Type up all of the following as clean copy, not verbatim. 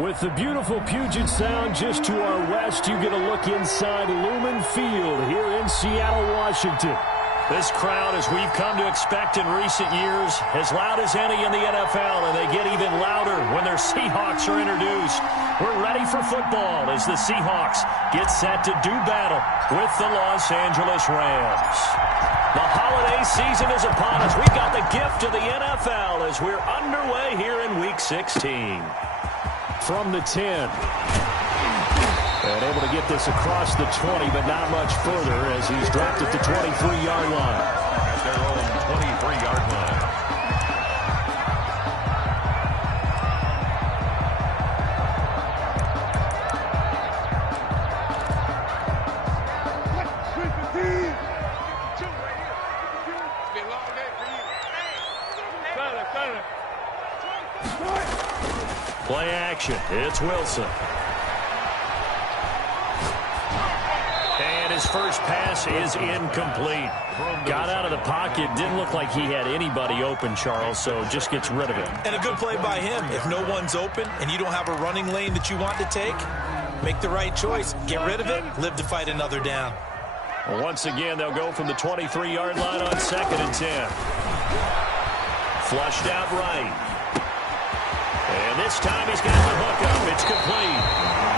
With the beautiful Puget Sound just to our west, you get a look inside Lumen Field here in Seattle, Washington. This crowd, as we've come to expect in recent years, as loud as any in the NFL, and they get even louder when their Seahawks are introduced. We're ready for football as the Seahawks get set to do battle with the Los Angeles Rams. The holiday season is upon us. We've got the gift of the NFL as we're underway here in Week 16. From the 10. And able to get this across the 20, but not much further as he's dropped at the 23-yard line. At their own 23-yard line. Play action. It's Wilson. And his first pass is incomplete. Got out of the pocket. Didn't look like he had anybody open, Charles, so just gets rid of it. And a good play by him. If no one's open and you don't have a running lane that you want to take, make the right choice. Get rid of it. Live to fight another down. Once again, they'll go from the 23-yard line on 2nd and 10. Flushed out right. And this time he's got the hook up. It's complete.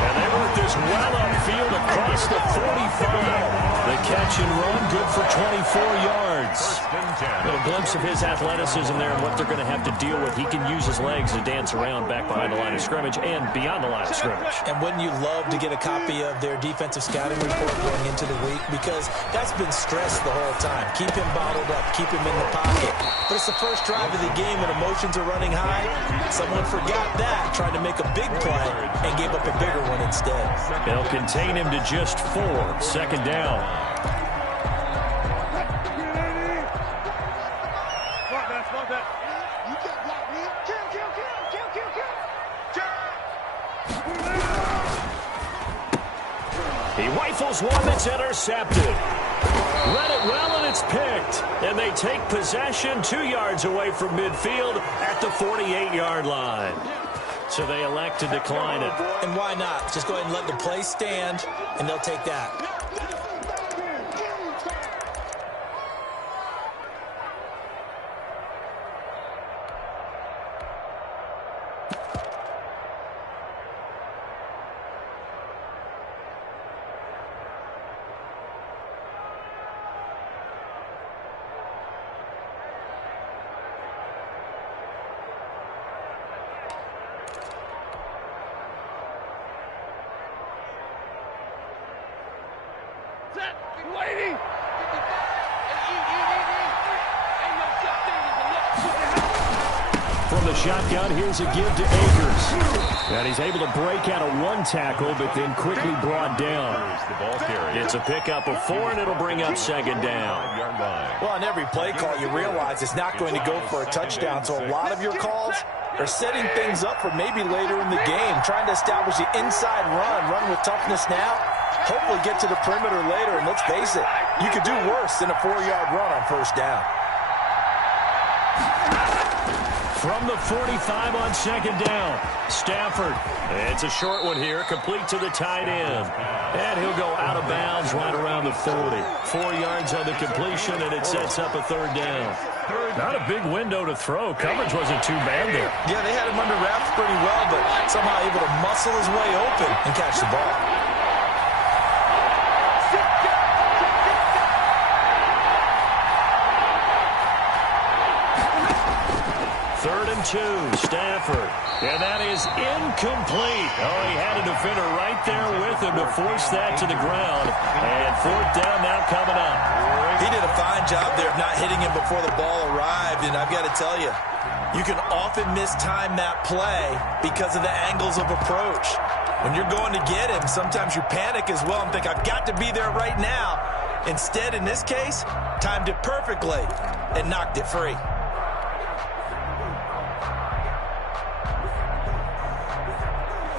And they work this well upfield across the 45. The catch and run, good for 24 yards. A little glimpse of his athleticism there and what they're going to have to deal with. He can use his legs to dance around back behind the line of scrimmage and beyond the line of scrimmage. And wouldn't you love to get a copy of their defensive scouting report going into the week? Because that's been stressed the whole time. Keep him bottled up. Keep him in the pocket. But it's the first drive of the game and emotions are running high. Someone forgot that, tried to make a big play, and gave up a bigger one instead. They'll contain him to just 4. 2nd down. He rifles one that's intercepted. Read it well, and it's picked. And they take possession 2 yards away from midfield at the 48-yard line. So they elect to decline it. And why not? Just go ahead and let the play stand, and they'll take that. From the shotgun, here's a give to Akers. And he's able to break out of one tackle, but then quickly brought down. It's a pickup of 4, and it'll bring up 2nd down. Well, on every play call, you realize it's not going to go for a touchdown. So a lot of your calls are setting things up for maybe later in the game, trying to establish the inside run with toughness now. Hopefully get to the perimeter later, and let's face it, you could do worse than a 4-yard run on 1st down. From the 45 on 2nd down, Stafford. It's a short one here, complete to the tight end. And he'll go out of bounds right around the 40. 4 yards on the completion, and it sets up a 3rd down. Not a big window to throw. Coverage wasn't too bad there. Yeah, they had him under wraps pretty well, but somehow able to muscle his way open and catch the ball. Stafford. And that is incomplete. Oh, he had a defender right there with him to force that to the ground. And 4th down now coming up. He did a fine job there of not hitting him before the ball arrived. And I've got to tell you, you can often mistime that play because of the angles of approach. When you're going to get him, sometimes you panic as well and think, I've got to be there right now. Instead, in this case, timed it perfectly and knocked it free.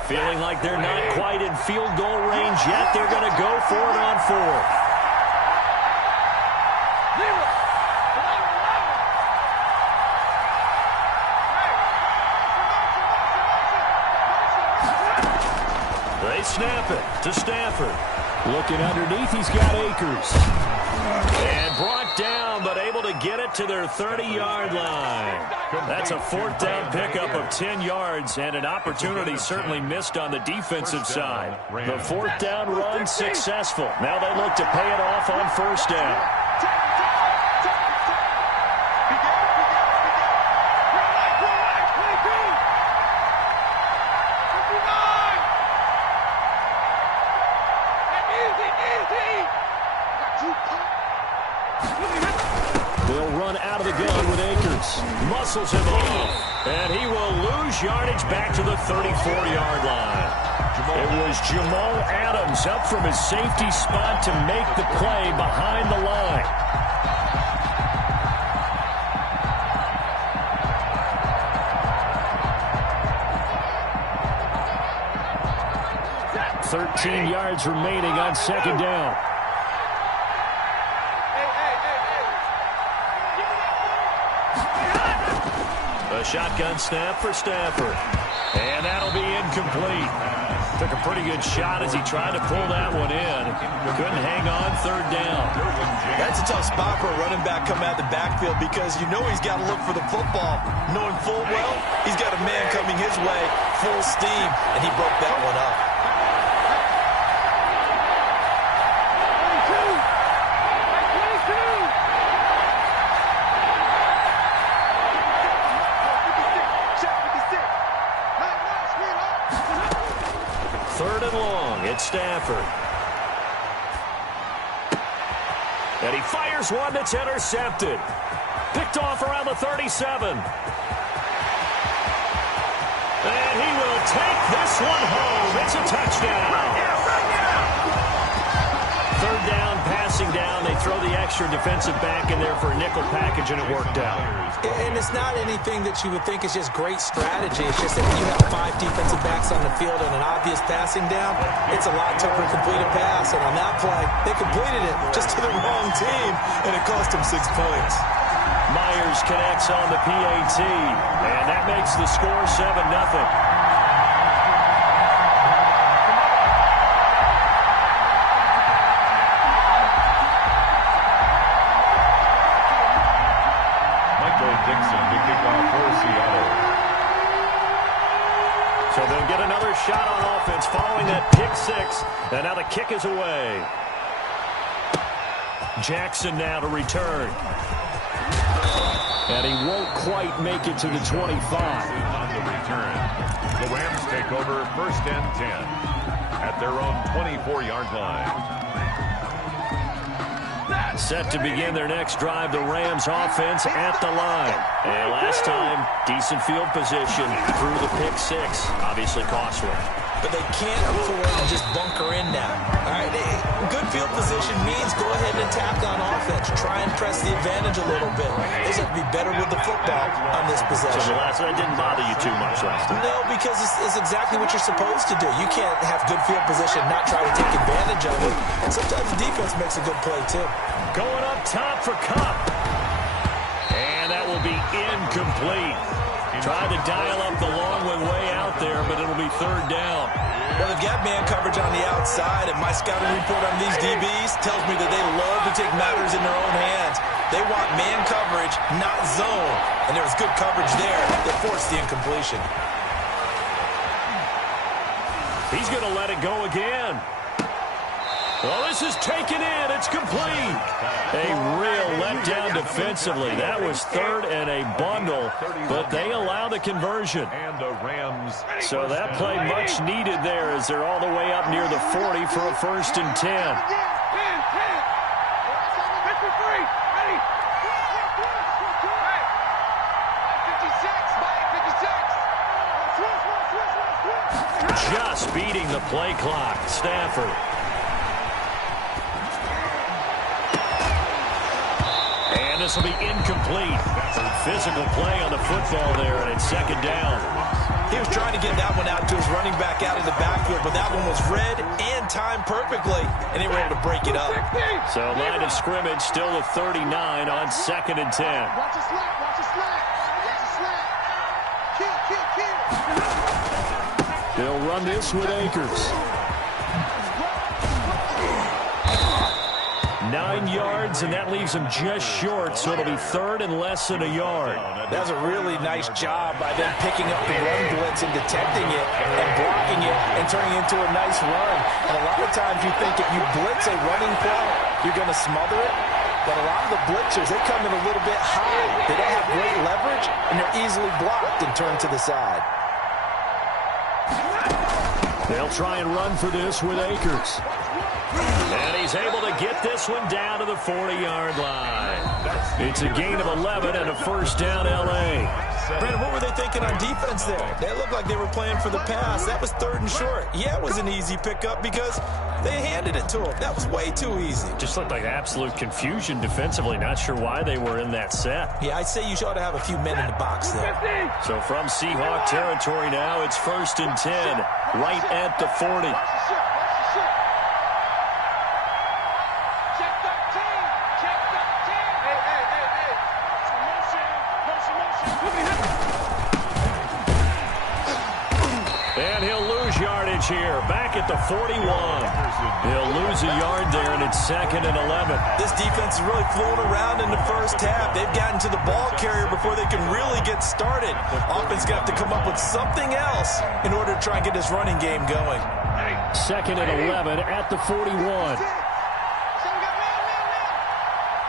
Feeling like they're not quite in field goal range yet. They're going to go for it on 4th. They snap it to Stafford. Looking underneath, he's got Akers. And brought down, but able to get it to their 30-yard line. That's a fourth down pickup of 10 yards, and an opportunity certainly missed on the defensive side. The fourth down run successful. Now they look to pay it off on first down. They'll run out of the gun with Akers. Muscles him off. And he will lose yardage back to the 34-yard line. It was Jamal Adams up from his safety spot to make the play behind the line. .13 yards remaining on second down. A shotgun snap for Stafford. And that'll be incomplete. Took a pretty good shot as he tried to pull that one in. Couldn't hang on third down. That's a tough spot for a running back coming out of the backfield because you know he's got to look for the football. Knowing full well, he's got a man coming his way, full steam, and he broke that one up. Third and long, it's Stafford. And he fires one that's intercepted. Picked off around the 37. And he will take this one home. It's a touchdown. Third down, passing down. They throw the extra defensive back in there for a nickel package, and it worked out. And it's not anything that you would think is just great strategy. It's just that when you have 5 defensive backs on the field and an obvious passing down, it's a lot tougher to complete a pass. And on that play, they completed it just to the wrong team, and it cost them 6 points. Myers connects on the PAT, and that makes the score 7-0. So they'll get another shot on offense following that pick 6. And now the kick is away. Jackson now to return. And he won't quite make it to the 25. On the return, the Rams take over first and 10 at their own 24-yard line. Set to begin their next drive, the Rams offense at the line. And last time, decent field position through the pick 6. Obviously costly. But they can't afford to just bunker in now. All right, good field position means go ahead and attack on offense. Try and press the advantage a little bit. They have to be better with the football on this possession. So the last one didn't bother you too much last time? No, because it's exactly what you're supposed to do. You can't have good field position, not try to take advantage of it. And sometimes the defense makes a good play, too. Going up top for Kupp. And that will be incomplete. Tried to dial up the long one way out there, but it'll be third down. Well, they've got man coverage on the outside, and my scouting report on these DBs tells me that they love to take matters in their own hands. They want man coverage, not zone. And there was good coverage there that forced the incompletion. He's going to let it go again. Well, this is taken in. It's complete. A real letdown defensively. That was third and a bundle, but they allow the conversion. And the Rams. So that play much needed there as they're all the way up near the 40 for a first and 10. Just beating the play clock. Stafford. And this will be incomplete. Physical play on the football there, and it's second down. He was trying to get that one out to his running back out of the backfield, but that one was read and timed perfectly, and they were able to break it up. So line of scrimmage still at 39 on second and 10. Watch a slap, watch a slap. Watch a slap. Kill. They'll run this with Akers. 9 yards, and that leaves him just short, so it'll be third and less than a yard. That was a really nice job by them picking up the run blitz and detecting it and blocking it and turning it into a nice run. And a lot of times you think if you blitz a running play, you're going to smother it. But a lot of the blitzers, they come in a little bit high. They don't have great leverage, and they're easily blocked and turned to the side. They'll try and run for this with Akers. And he's able to get this one down to the 40-yard line. It's a gain of 11 and a first down, L.A. Brandon, what were they thinking on defense there? They looked like they were playing for the pass. That was third and short. Yeah, it was an easy pickup because they handed it to him. That was way too easy. Just looked like absolute confusion defensively. Not sure why they were in that set. Yeah, I'd say you ought to have a few men in the box there. So from Seahawk territory now, it's 1st and 10, right at the 40. And he'll lose yardage here, back at the 41. He'll lose a yard there, and it's 2nd and 11. This defense is really flown around in the first half. They've gotten to the ball carrier before they can really get started. Offense got to come up with something else in order to try and get this running game going. 2nd and 11 at the 41.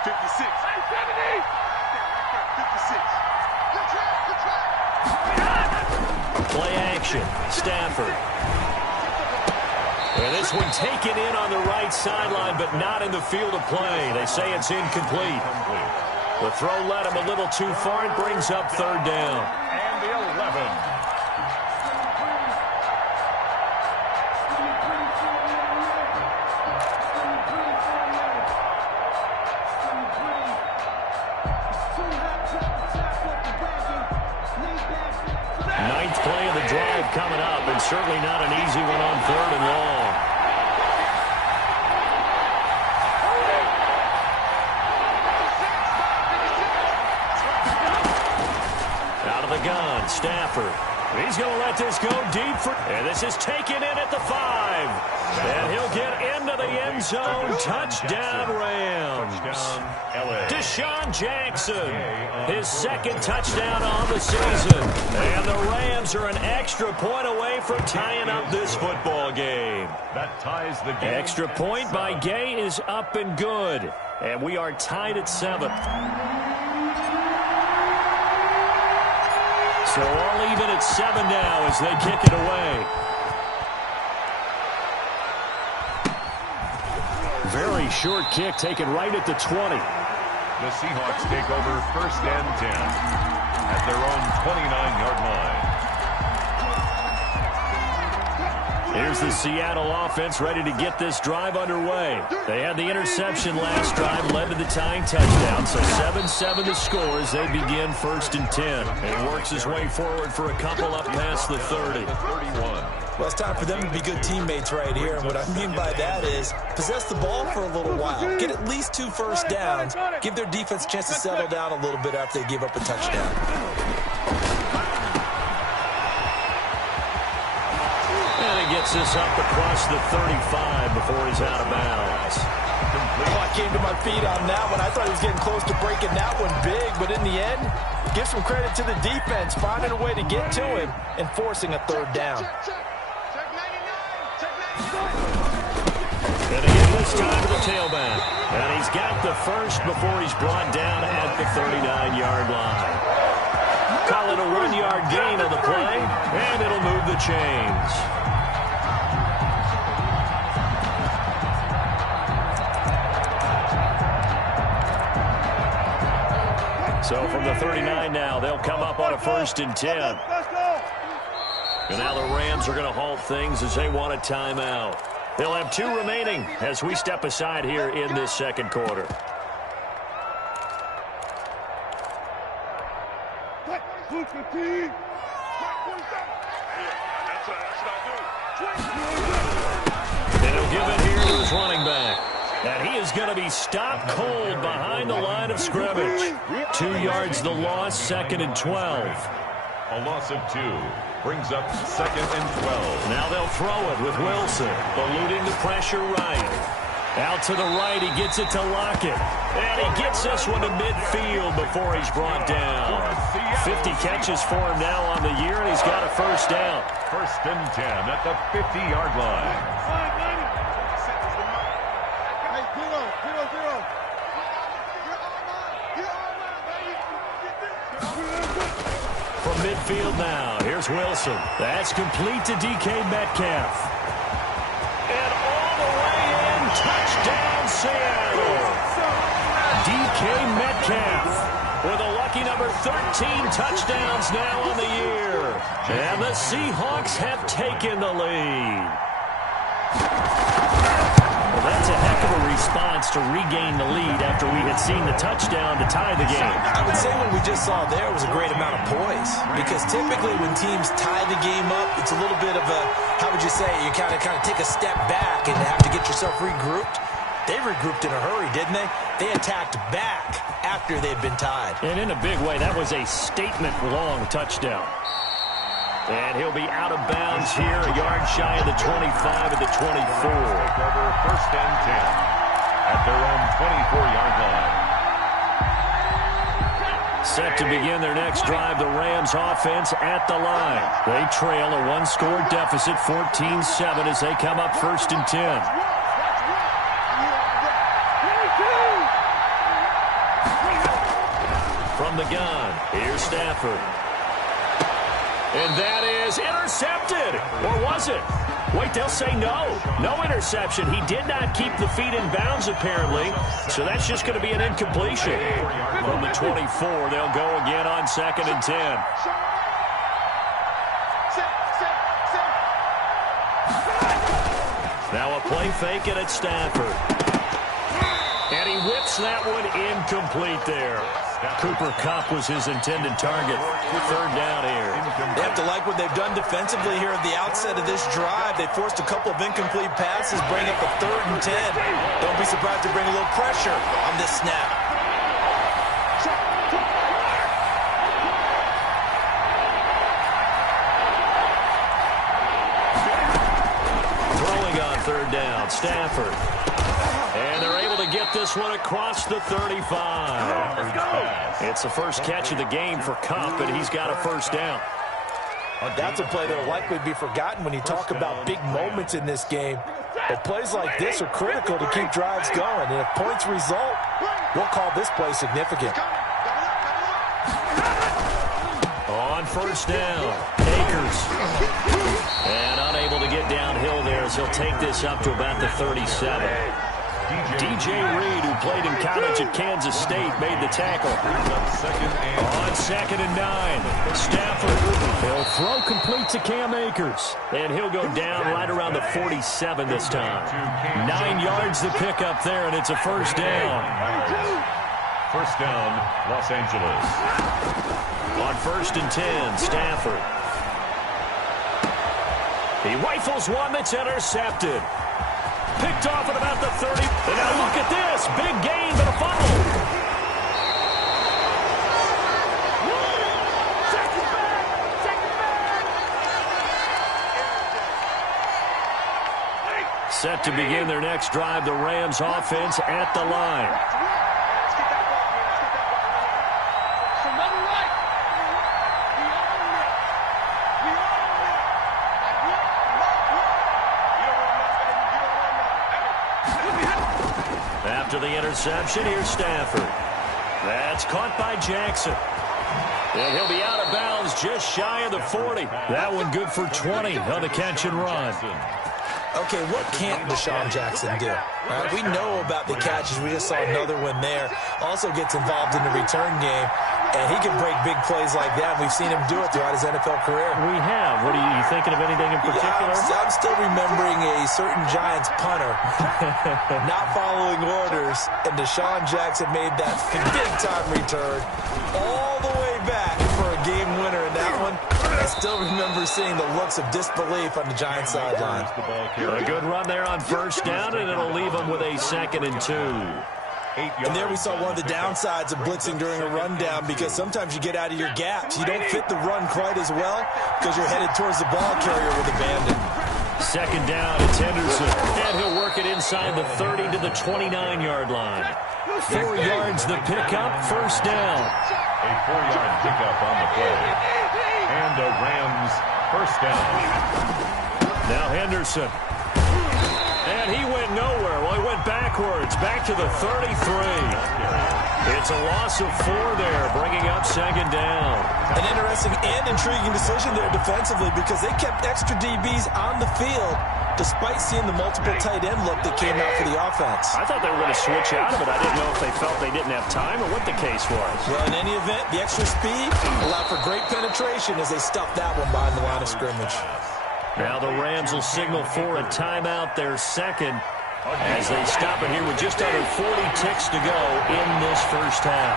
56. Play action. Stafford. And this one taken in on the right sideline, but not in the field of play. They say it's incomplete. The throw led him a little too far and brings up 3rd down. And the 11. Ninth play of the drive coming up, and certainly not an easy one on 3rd and long. Out of the gun, Stafford. He's going to let this go deep for, and this is taken in at the 5. And he'll get into the end zone. Touchdown, Rams. Deshaun Jackson, his 2nd touchdown on the season. And the Rams are an extra point away from tying up this football game. That ties the game. Extra point by Gay is up and good. And we are tied at 7. So all even at 7 now as they kick it away. Very short kick taken right at the 20. The Seahawks take over 1st and 10 at their own 29-yard line. Here's the Seattle offense ready to get this drive underway. They had the interception last drive, led to the tying touchdown. So 7-7 the score as they begin 1st and 10. And works his way forward for a couple up past the 30. 31. Well, it's time for them to be good teammates right here. And what I mean by that is possess the ball for a little while. Get at least 2 first downs. Give their defense a chance to settle down a little bit after they give up a touchdown. And he gets this up across the 35 before he's out of bounds. Oh, I came to my feet on that one. I thought he was getting close to breaking that one big, but in the end, give some credit to the defense, finding a way to get to him and forcing a 3rd down. And again this time to the tailback. And he's got the first before he's brought down at the 39-yard line. Call it a 1-yard gain on the play, and it'll move the chains. So from the 39 now, they'll come up on a 1st and 10. And now the Rams are going to halt things as they want a timeout. They'll have 2 remaining as we step aside here in this 2nd quarter. And he'll give it here to his running back. And he is going to be stopped cold behind the line of scrimmage. 2 yards the loss, 2nd and 12. A loss of 2 brings up 2nd and 12. Now they'll throw it with Wilson, eluding the pressure right. Out to the right, he gets it to Lockett. And he gets this one to midfield before he's brought down. 50 catches for him now on the year, and he's got a first down. First and 10 at the 50-yard line. Hey, zero. From midfield now, here's Wilson. That's complete to DK Metcalf. And all the way in, touchdown Seattle. DK Metcalf with a lucky number 13 touchdowns now on the year. And the Seahawks have taken the lead. Well, that's a heck of a response to regain the lead after we had seen the touchdown to tie the game. I would say what we just saw there was a great amount of poise, because typically when teams tie the game up, it's a little bit of a, how would you say, you kind of take a step back and have to get yourself regrouped. They regrouped in a hurry, didn't they? They attacked back after they'd been tied. And in a big way, that was a statement-long touchdown. And he'll be out of bounds here, a yard shy of the 25 at the 24. Take over first and 10 at their own 24-yard line. Set to begin their next drive, the Rams offense at the line. They trail a one-score deficit, 14-7, as they come up first and 10. From the gun, here's Stafford. And that is intercepted. Or was it? Wait, they'll say no. No interception. He did not keep the feet in bounds, apparently. So that's just going to be an incompletion. From the 24, they'll go again on second and 10. Now a play fake, and it's Stafford. And he whips that one incomplete there. Cooper Kupp was his intended target. Third down here. They have to like what they've done defensively here at the outset of this drive. They forced a couple of incomplete passes, bring up a third and 10. Don't be surprised to bring a little pressure on this snap. Throwing on third down, Stafford. And they're able to get this one across the 35. It's the first catch of the game for Kupp, and he's got a first down. That's a play that will likely be forgotten when you talk about big moments in this game. But plays like this are critical to keep drives going. And if points result, we'll call this play significant. On first down, Akers. And unable to get downhill there as he'll take this up to about the 37. DJ Reed, who played in college at Kansas State, made the tackle. On second and 9, Stafford. He'll throw complete to Cam Akers. And he'll go down right around the 47 this time. 9 yards to pick up there, and it's a first down. First down, Los Angeles. On first and 10, Stafford. He rifles one that's intercepted. Picked off at about the 30. And now look at this. Big gain, but a fumble. Set to begin their next drive, the Rams offense at the line. After the interception, here's Stafford. That's caught by Jackson. And he'll be out of bounds just shy of the 40. That one good for 20 on the catch and run. Okay, what can't Deshaun Jackson do? Right, we know about the catches. We just saw another one there. Also gets involved in the return game. And he can break big plays like that. We've seen him do it throughout his NFL career. We have. What are you thinking of anything in particular? Yeah, I'm still remembering a certain Giants punter not following orders, and Deshaun Jackson made that big-time return all the way back for a game winner in that one. I still remember seeing the looks of disbelief on the Giants sideline. A good run there on first down, and it'll leave them with a second and 2. And there we saw one of the downsides of blitzing during a rundown, because sometimes you get out of your gaps. You don't fit the run quite as well because you're headed towards the ball carrier with abandon. Second down, it's Henderson. And he'll work it inside inside the 30 to the 29-yard line. 4 yards the pickup, first down. A 4-yard pickup on the play. And a Rams first down. Now Henderson. And he went nowhere. Well, he went backwards, back to the 33. It's a loss of 4 there, bringing up second down. An interesting and intriguing decision there defensively because they kept extra DBs on the field despite seeing the multiple tight end look that came out for the offense. I thought they were going to switch out of it. I didn't know if they felt they didn't have time or what the case was. Well, in any event, the extra speed allowed for great penetration as they stuffed that one behind the line of scrimmage. Now the Rams will signal for a timeout, their second, as they stop it here with just under 40 ticks to go in this first half.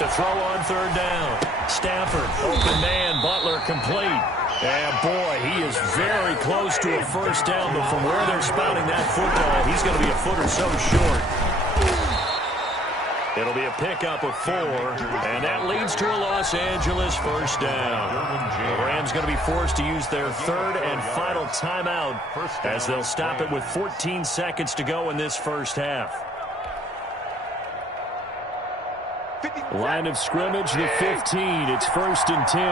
To throw on third down. Stafford, open man, Butler complete. And boy, he is very close to a first down, but from where they're spotting that football, he's going to be a foot or so short. It'll be a pickup of 4, and that leads to a Los Angeles first down. The Rams going to be forced to use their third and final timeout as they'll stop it with 14 seconds to go in this first half. Line of scrimmage, the 15. It's first and 10.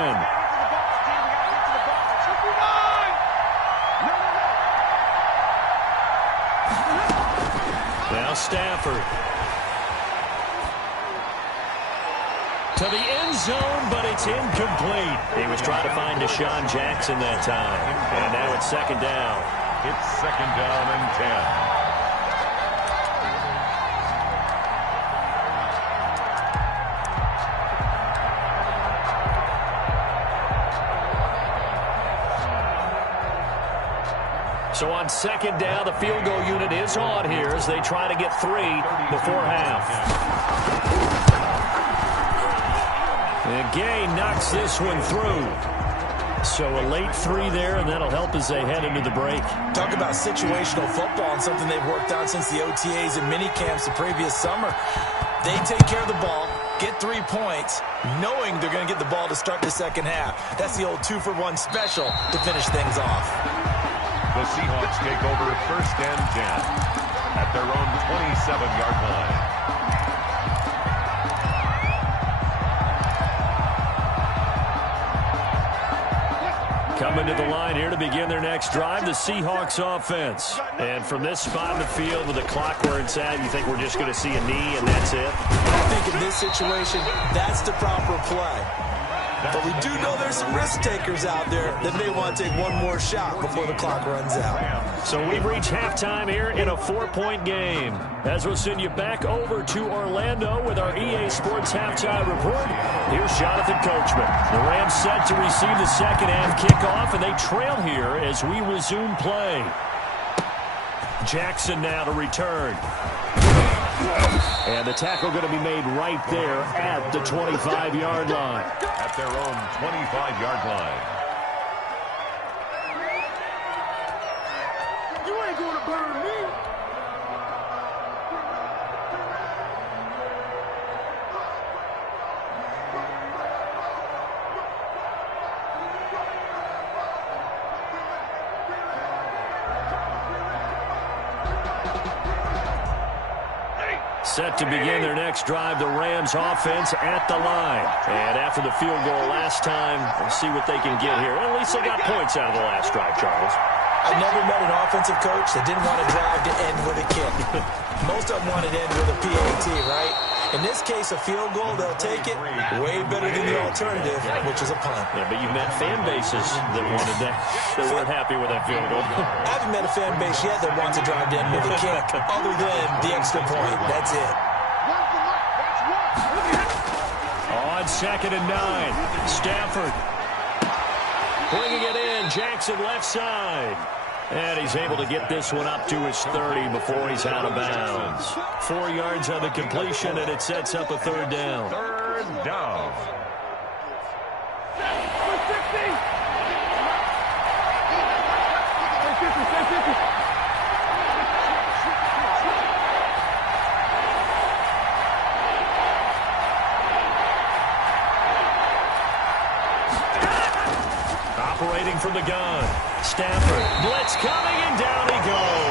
Now Stafford. To the end zone, but it's incomplete. He was trying to find Deshaun Jackson that time. And now it's second down. It's second down and 10. So on second down, the field goal unit is on here as they try to get 3 before half. And Gay knocks this one through. So a late 3 there, and that'll help as they head into the break. Talk about situational football and something they've worked on since the OTAs and mini camps the previous summer. They take care of the ball, get 3 points, knowing they're going to get the ball to start the second half. That's the old 2-for-1 special to finish things off. The Seahawks take over first and 10 at their own 27-yard line. Coming to the line here to begin their next drive, the Seahawks offense. And from this spot in the field with the clock where it's at, you think we're just going to see a knee and that's it? I think in this situation, that's the proper play. But we do know there's some risk takers out there that may want to take one more shot before the clock runs out. So we've reached halftime here in a 4-point game. As we'll send you back over to Orlando with our EA Sports Halftime Report, here's Jonathan Coachman. The Rams set to receive the second half kickoff, and they trail here as we resume play. Jackson now to return. And the tackle going to be made right there at the 25-yard line. At their own 25-yard line. You ain't gonna burn me. Set to begin their next drive, the Rams offense at the line. And after the field goal last time, we'll see what they can get here. At least they got points out of the last drive, Charles. I never met an offensive coach that didn't want to drive to end with a kick. Most of them wanted to end with a PAT, right? In this case, a field goal, they'll take it way better than the alternative, which is a punt. Yeah, but you've met fan bases that wanted that, that weren't happy with that field goal. I haven't met a fan base yet that wants to drive to end with a kick, other than the extra point. That's it. On second and 9, Stafford bringing it in. Jackson left side. And he's able to get this one up to his 30 before he's out of bounds. 4 yards on the completion, and it sets up a third down. Third down. Operating from the gun. Stafford, blitz coming, and down he goes.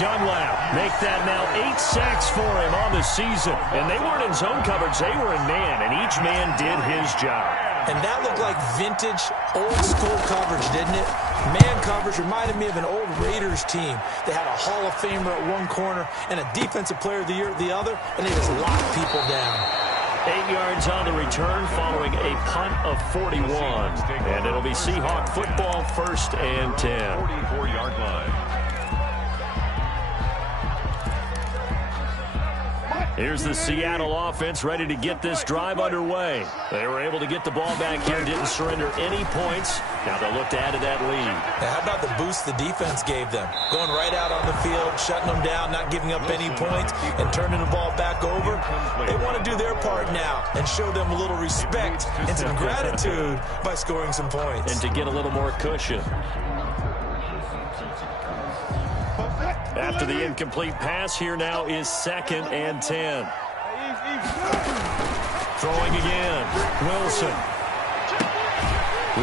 Dunlap make that now 8 sacks for him on the season. And they weren't in zone coverage. They were in man, and each man did his job. And that looked like vintage, old-school coverage, didn't it? Man coverage reminded me of an old Raiders team. They had a Hall of Famer at one corner and a Defensive Player of the Year at the other, and they just locked people down. 8 yards on the return following a punt of 41. And it'll be Seahawk football, 1st and 10. 44-yard line. Here's the Seattle offense ready to get this drive underway. They were able to get the ball back here, didn't surrender any points. Now they'll look to add to that lead. Now, how about the boost the defense gave them? Going right out on the field, shutting them down, not giving up any points, and turning the ball back over. They want to do their part now and show them a little respect and some gratitude by scoring some points. And to get a little more cushion. After the incomplete pass, here now is 2nd and 10. Throwing again. Wilson.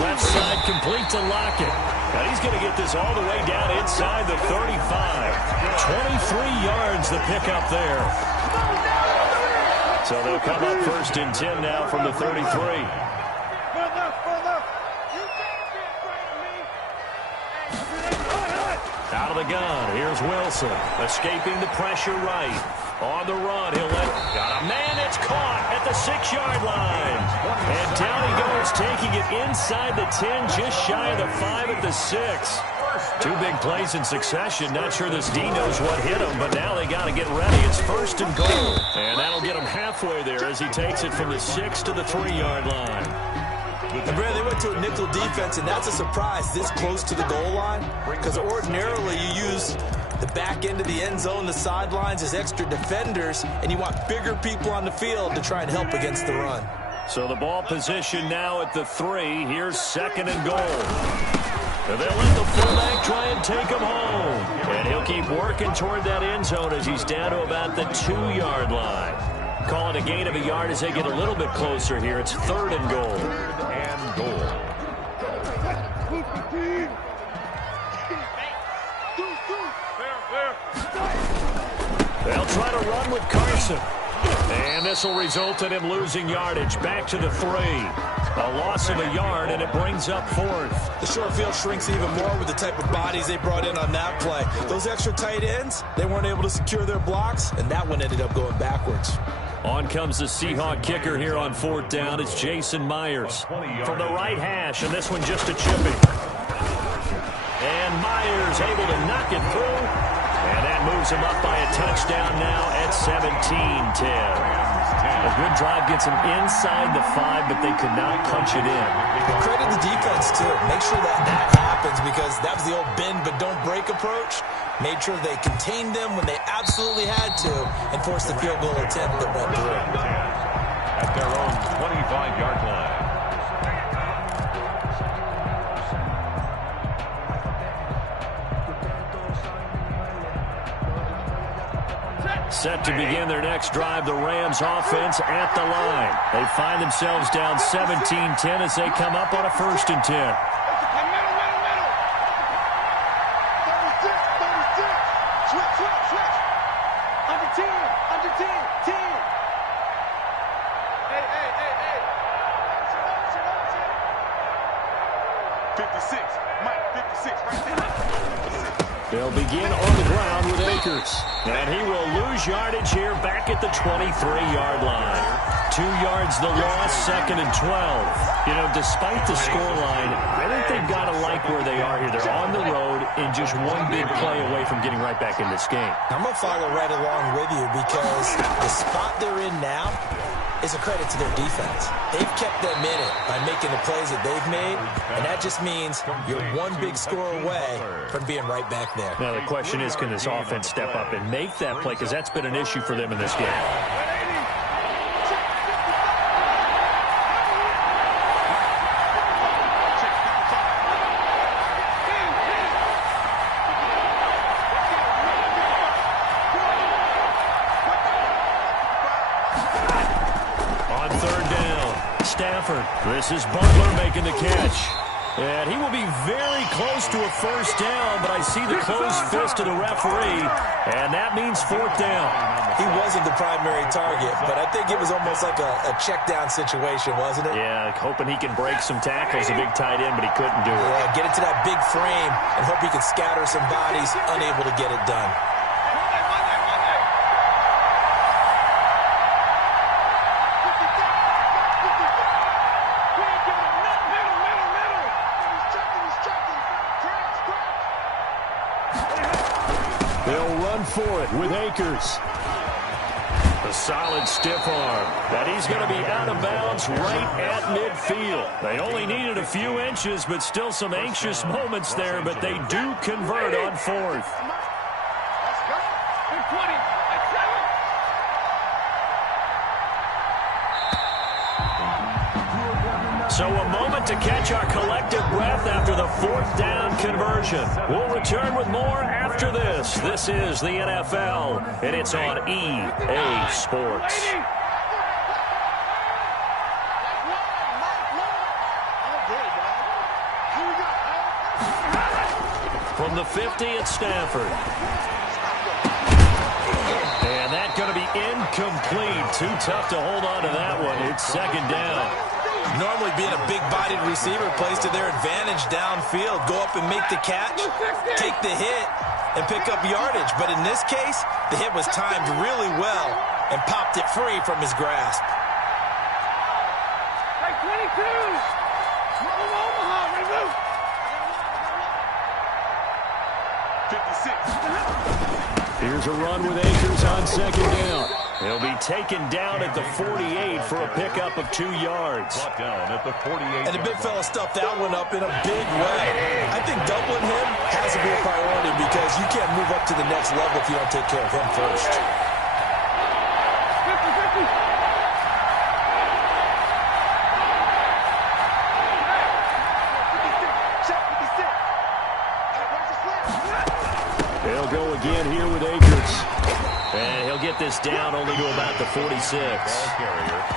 Left side complete to Lockett. Now he's going to get this all the way down inside the 35. 23 yards the pickup there. So they'll come up 1st and 10 now from the 33. Out of the gun, here's Wilson, escaping the pressure right. On the run, he'll let, got a man, it's caught at the 6-yard line. And down he goes, taking it inside the 10, just shy of the 5 at the 6. 2 big plays in succession. Not sure this D knows what hit him, but now they got to get ready. It's 1st and goal. And that'll get him halfway there as he takes it from the 6 to the 3-yard line. And Brad, they went to a nickel defense, and that's a surprise this close to the goal line, because ordinarily you use the back end of the end zone, the sidelines as extra defenders, and you want bigger people on the field to try and help against the run. So the ball position now at the 3. Here's 2nd and goal. And they'll let the fullback try and take him home. And he'll keep working toward that end zone as he's down to about the 2-yard line. Call it a gain of a yard as they get a little bit closer here. It's 3rd and goal. They'll try to run with Carson. And this will result in him losing yardage. Back to the 3. A loss of a yard, and it brings up 4th. The short field shrinks even more with the type of bodies they brought in on that play. Those extra tight ends, they weren't able to secure their blocks, and that one ended up going backwards. On comes the Seahawk kicker here on 4th down. It's Jason Myers from the right hash, and this one just a chipping. And Myers able to knock it through, and that moves him up by a touchdown now at 17-10. A good drive gets him inside the 5, but they could not punch it in. Credit the defense, too. Make sure that happens, because that was the old bend but don't break approach. Made sure they contained them when they absolutely had to and forced the field goal attempt that went through. At their own 25-yard line. Set to begin their next drive, the Rams offense at the line. They find themselves down 17-10 as they come up on a 1st and 10. They'll begin on the ground with Akers. And he will lose yardage here back at the 23-yard line. 2 yards the loss, 2nd and 12. You know, despite the scoreline, I think they've got to like where they are here. They're on the road and just one big play away from getting right back in this game. I'm going to follow right along with you, because the spot they're in now is a credit to their defense. They've kept them in it by making the plays that they've made, and that just means you're one big score away from being right back there. Now, the question is, can this offense step up and make that play? Because that's been an issue for them in this game. This is Butler making the catch. And he will be very close to a first down, but I see the closed fist of the referee, and that means fourth down. He wasn't the primary target, but I think it was almost like a check down situation, wasn't it? Yeah, hoping he can break some tackles, a big tight end, but he couldn't do it. Yeah, get into that big frame and hope he can scatter some bodies, unable to get it done. They'll run for it with Akers. A solid stiff arm. That he's going to be out of bounds right at midfield. They only needed a few inches, but still some anxious moments there, but they do convert on fourth. So a moment to catch our collective breath after the fourth down conversion. We'll return with more after this. This is the NFL, and it's on EA Sports. From the 50 at Stanford. And that's going to be incomplete. Too tough to hold on to that one. It's second down. Normally being a big-bodied receiver plays to their advantage downfield. Go up and make the catch, take the hit, and pick up yardage. But in this case, the hit was timed really well and popped it free from his grasp. Hey, 22! Omaha, remove! 56. Here's a run with Akers on second down. He'll be taken down at the 48 for a pickup of 2 yards. Brought down at the 48. And the big fella stuffed that one up in a big way. I think doubling him has to be a priority because you can't move up to the next level if you don't take care of him first. 50-50. They'll go again here with Akers. And he'll get this down only to about the 46.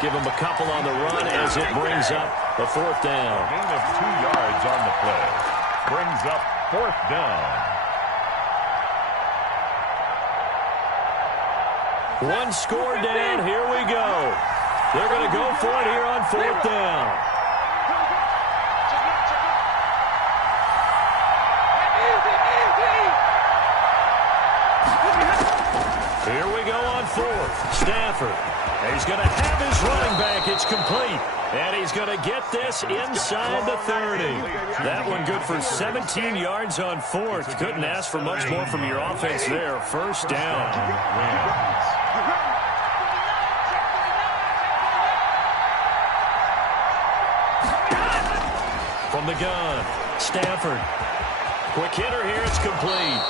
Give him a couple on the run as it brings up the fourth down. Gain of 2 yards on the play. Brings up fourth down. One score down. Here we go. They're going to go for it here on fourth down. Here we go on fourth. Stanford. And he's going to have his running back. It's complete. And he's going to get this inside the 30. That one good for 17 yards on fourth. Couldn't ask for much more from your offense there. First down. From the gun, Stanford. Quick hitter here. It's complete.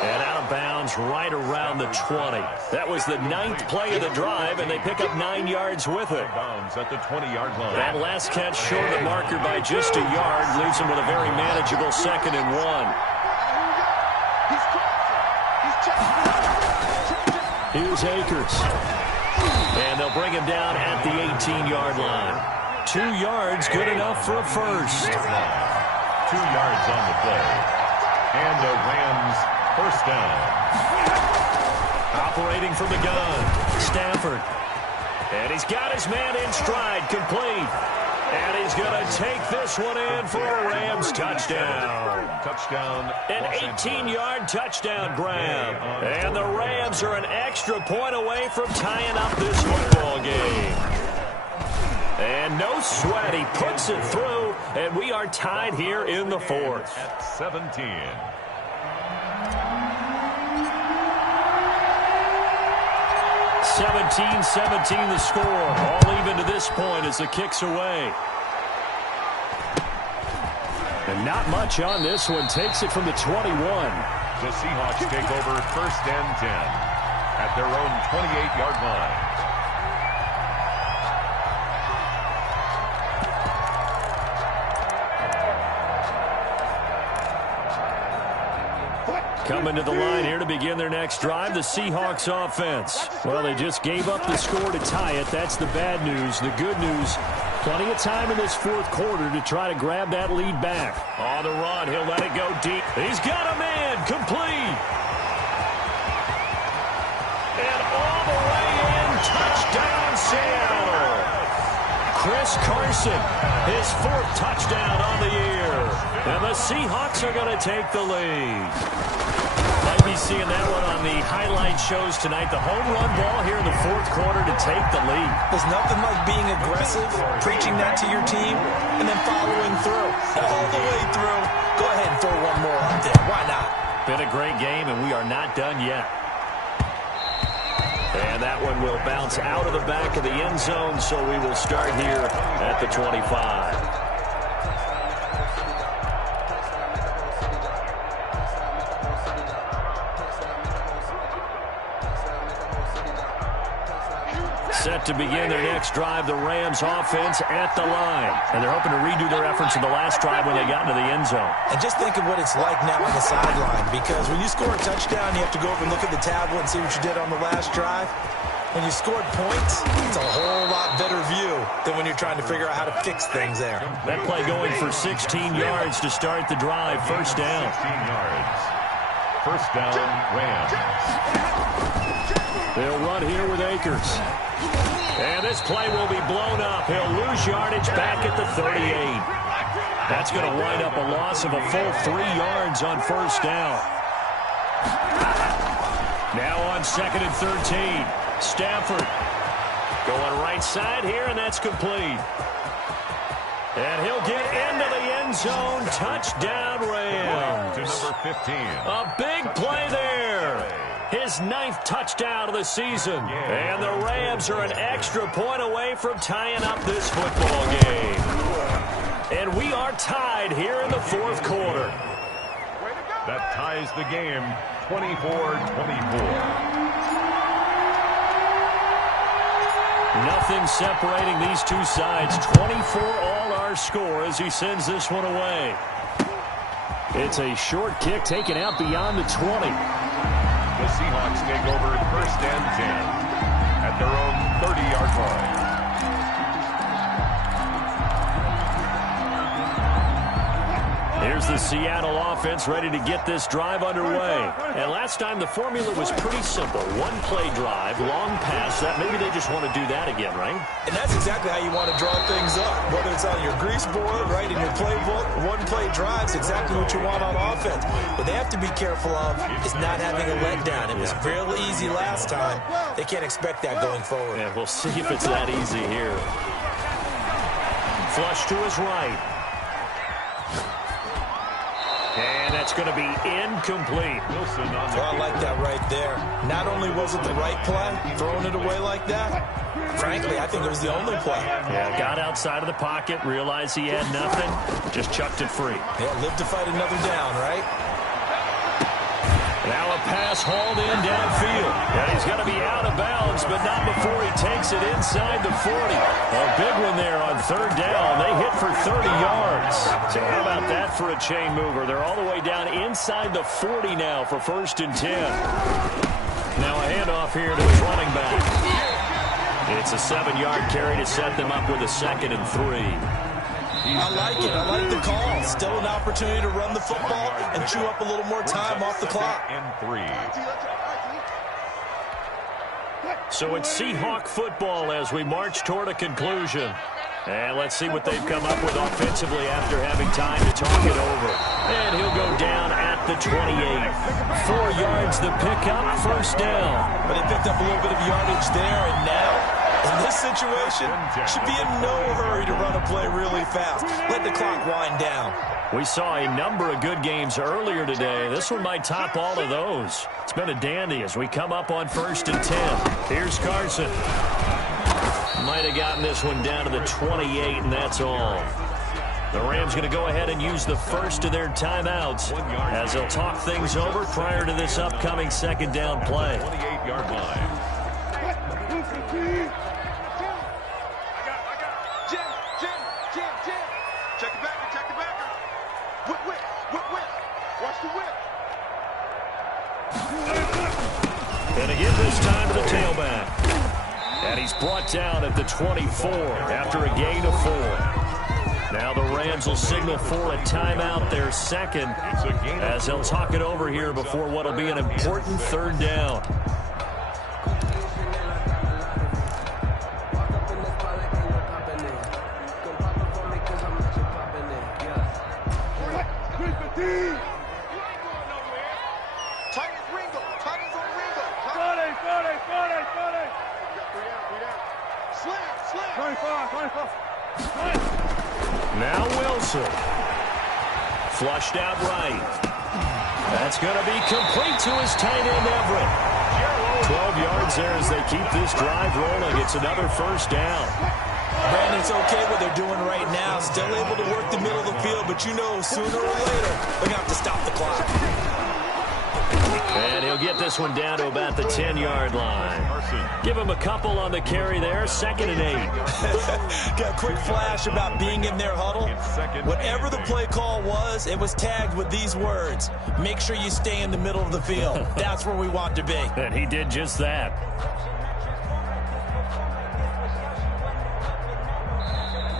And out of bounds right around the 20. That was the 9th play of the drive, and they pick up 9 yards with it. Bounds at the 20-yard line. That last catch short of the marker by just a yard leaves them with a very manageable 2nd and 1. Here's Akers. And they'll bring him down at the 18-yard line. 2 yards, good enough for a first. 2 yards on the play. And the Rams first down. Operating from the gun, Stanford. And he's got his man in stride, complete. And he's going to take this one in for a Rams touchdown. Touchdown. An 18-yard touchdown grab. And the Rams are an extra point away from tying up this football game. And no sweat, he puts it through, and we are tied here in the fourth. At 17. 17-17 the score. All even to this point as the kick's away. And not much on this one. Takes it from the 21. The Seahawks take over first and 10 at their own 28-yard line. Coming to the line here to begin their next drive, the Seahawks offense. Well, they just gave up the score to tie it. That's the bad news. The good news, Plenty of time in this fourth quarter to try to grab that lead back. On the run, he'll let it go deep. He's got a man, complete. And all the way in, touchdown Seattle. Chris Carson, his fourth touchdown on the year. And the Seahawks are going to take the lead. Might be seeing that one on the highlight shows tonight. The home run ball here in the fourth quarter to take the lead. There's nothing like being aggressive, preaching that to your team, and then following through. All the way through. Go ahead and throw one more up there. Why not? Been a great game, and we are not done yet. And that one will bounce out of the back of the end zone, so we will start here at the 25. Set to begin their next drive, the Rams offense at the line. And they're hoping to redo their efforts in the last drive when they got into the end zone. And just think of what it's like now on the sideline, because when you score a touchdown, you have to go over and look at the tablet and see what you did on the last drive. When you scored points, it's a whole lot better view than when you're trying to figure out how to fix things there. That play going for 16 yards to start the drive. First down. 16 yards. First down, Rams. They'll run here with Akers. And this play will be blown up. He'll lose yardage back at the 38. That's going to wind up a loss of a full 3 yards on first down. Now on 2nd and 13. Stafford going right side here, and that's complete. And he'll get into the end zone. Touchdown, Rams. To number 15. A big play there. His 9th touchdown of the season. And the Rams are an extra point away from tying up this football game. And we are tied here in the fourth quarter. That ties the game 24-24. Nothing separating these two sides. 24 all our score as he sends this one away. It's a short kick taken out beyond the 20. The Seahawks take over first and 10 at their own 30-yard line. Here's the Seattle offense ready to get this drive underway. And last time the formula was pretty simple. One play drive, long pass. That maybe they just want to do that again, right? And that's exactly how you want to draw things up. Whether it's on your grease board, right, in your playbook, one play drive's exactly what you want on offense. What they have to be careful of is not having a letdown. It was real easy last time. They can't expect that going forward. Yeah, we'll see if it's that easy here. Flush to his right. And that's going to be incomplete. Wilson on the Well, I like that right there. Not only was it the right play, throwing it away like that, frankly, I think it was the only play. Yeah, got outside of the pocket, realized he had nothing, just chucked it free. Yeah, live to fight another down, right? Now a pass hauled in downfield. And he's going to be out of bounds, but not before he takes it inside the 40. A big one there on third down. They hit for 30 yards. So how about that for a chain mover? They're all the way down inside the 40 now for first and 10. Now a handoff here to his running back. It's a 7-yard carry to set them up with a 2nd and 3. I like it. I like the call. Still an opportunity to run the football and chew up a little more time off the clock. and 3. So it's Seahawk football as we march toward a conclusion. And let's see what they've come up with offensively after having time to talk it over. And he'll go down at the 28. 4 yards the pickup, first down. But they picked up a little bit of yardage there, and now, in this situation, should be in no hurry to run a play really fast. Let the clock wind down. We saw a number of good games earlier today. This one might top all of those. It's been a dandy as we come up on first and 10. Here's Carson. Might have gotten this one down to the 28, and that's all. The Rams going to go ahead and use the first of their timeouts as they'll talk things over prior to this upcoming second down play. 28-yard line. Check the backer, check the backer. Whip. Watch the whip. And again this time to the tailback. And he's brought down at the 24 after a gain of 4. Now the Rams will signal for a timeout, their second, as they'll talk it over here before what will be an important 3rd down. Now Wilson. Flushed out right. That's going to be complete to his tight end, Everett. 12 yards there as they keep this drive rolling. It's another 1st down. Brandon, it's okay what they're doing right now. Still able to work the middle of the field, but you know sooner or later they're going to have to stop the clock. And he'll get this one down to about the 10-yard line. Give him a couple on the carry there. 2nd and 8. Got a quick flash about being in their huddle. Whatever the play call was, it was tagged with these words: make sure you stay in the middle of the field. That's where we want to be. And he did just that.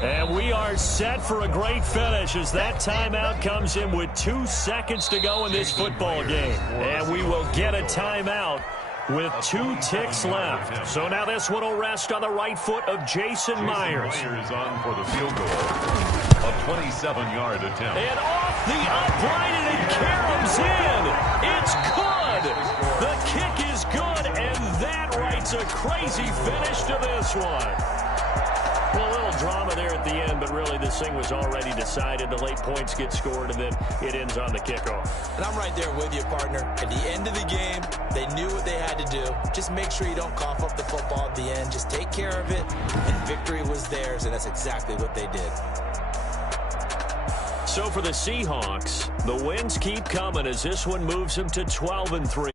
And we are set for a great finish as that timeout comes in with 2 seconds to go in this football game. And we will get a timeout with 2 ticks left. So now this one will rest on the right foot of Jason Myers. Myers on for the field goal. A 27-yard attempt. And off the upright, and it caroms in. It's good. The kick is good, and that writes a crazy finish to this one. Well, a little drama there at the end, but really this thing was already decided. The late points get scored, and then it ends on the kickoff. And I'm right there with you, partner. At the end of the game, they knew what they had to do. Just make sure you don't cough up the football at the end. Just take care of it, and victory was theirs, and that's exactly what they did. So for the Seahawks, the wins keep coming as this one moves them to 12-3.